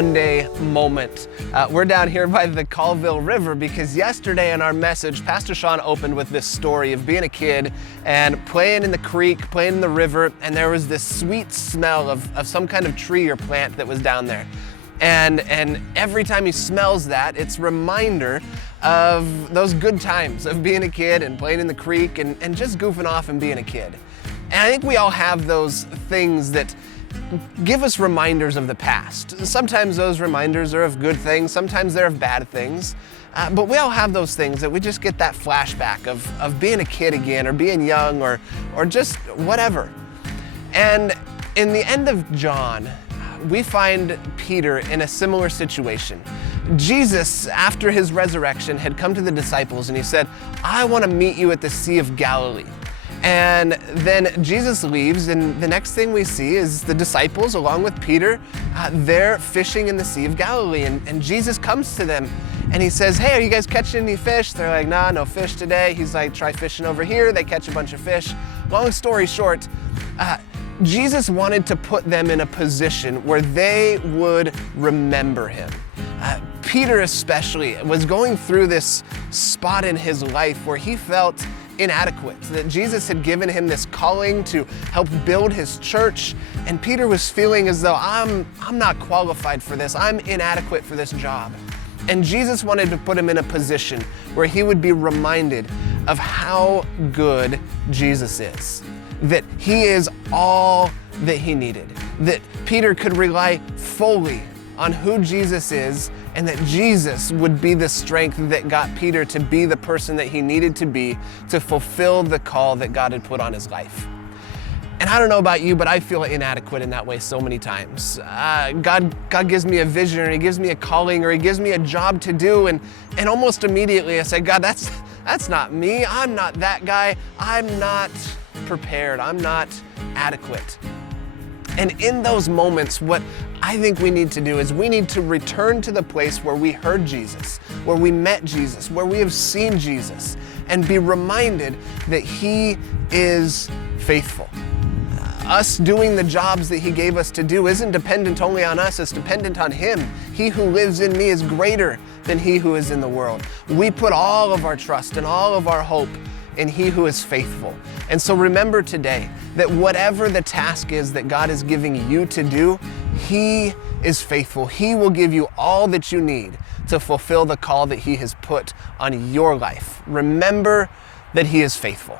Sunday moment. We're down here by the Colville River because yesterday in our message, Pastor Sean opened with this story of being a kid and playing in the creek, playing in the river, and there was this sweet smell of some kind of tree or plant that was down there. And every time he smells that, it's a reminder of those good times of being a kid and playing in the creek and just goofing off and being a kid. And I think we all have those things that give us reminders of the past. Sometimes those reminders are of good things, sometimes they're of bad things, but we all have those things that we just get that flashback of being a kid again, or being young, or just whatever. And in the end of John, we find Peter in a similar situation. Jesus, after his resurrection, had come to the disciples and he said, "I want to meet you at the Sea of Galilee." And then Jesus leaves, and the next thing we see is the disciples, along with Peter, they're fishing in the Sea of Galilee. And Jesus comes to them and he says, "Hey, are you guys catching any fish?" They're like, "Nah, no fish today." He's like, "Try fishing over here." They catch a bunch of fish. Long story short, Jesus wanted to put them in a position where they would remember him. Peter especially was going through this spot in his life where he felt inadequate, that Jesus had given him this calling to help build his church, and Peter was feeling as though I'm not qualified for this, I'm inadequate for this job. And Jesus wanted to put him in a position where he would be reminded of how good Jesus is, that he is all that he needed, that Peter could rely fully on who Jesus is, and that Jesus would be the strength that got Peter to be the person that he needed to be to fulfill the call that God had put on his life. And I don't know about you, but I feel inadequate in that way so many times. God gives me a vision, or he gives me a calling, or he gives me a job to do, and almost immediately I say, "God, that's not me. I'm not that guy. I'm not prepared. I'm not adequate." And in those moments, what I think we need to do is we need to return to the place where we heard Jesus, where we met Jesus, where we have seen Jesus, and be reminded that he is faithful. Us doing the jobs that he gave us to do isn't dependent only on us, it's dependent on him. He who lives in me is greater than he who is in the world. We put all of our trust and all of our hope in he who is faithful. And so remember today that whatever the task is that God is giving you to do, he is faithful. He will give you all that you need to fulfill the call that he has put on your life. Remember that he is faithful.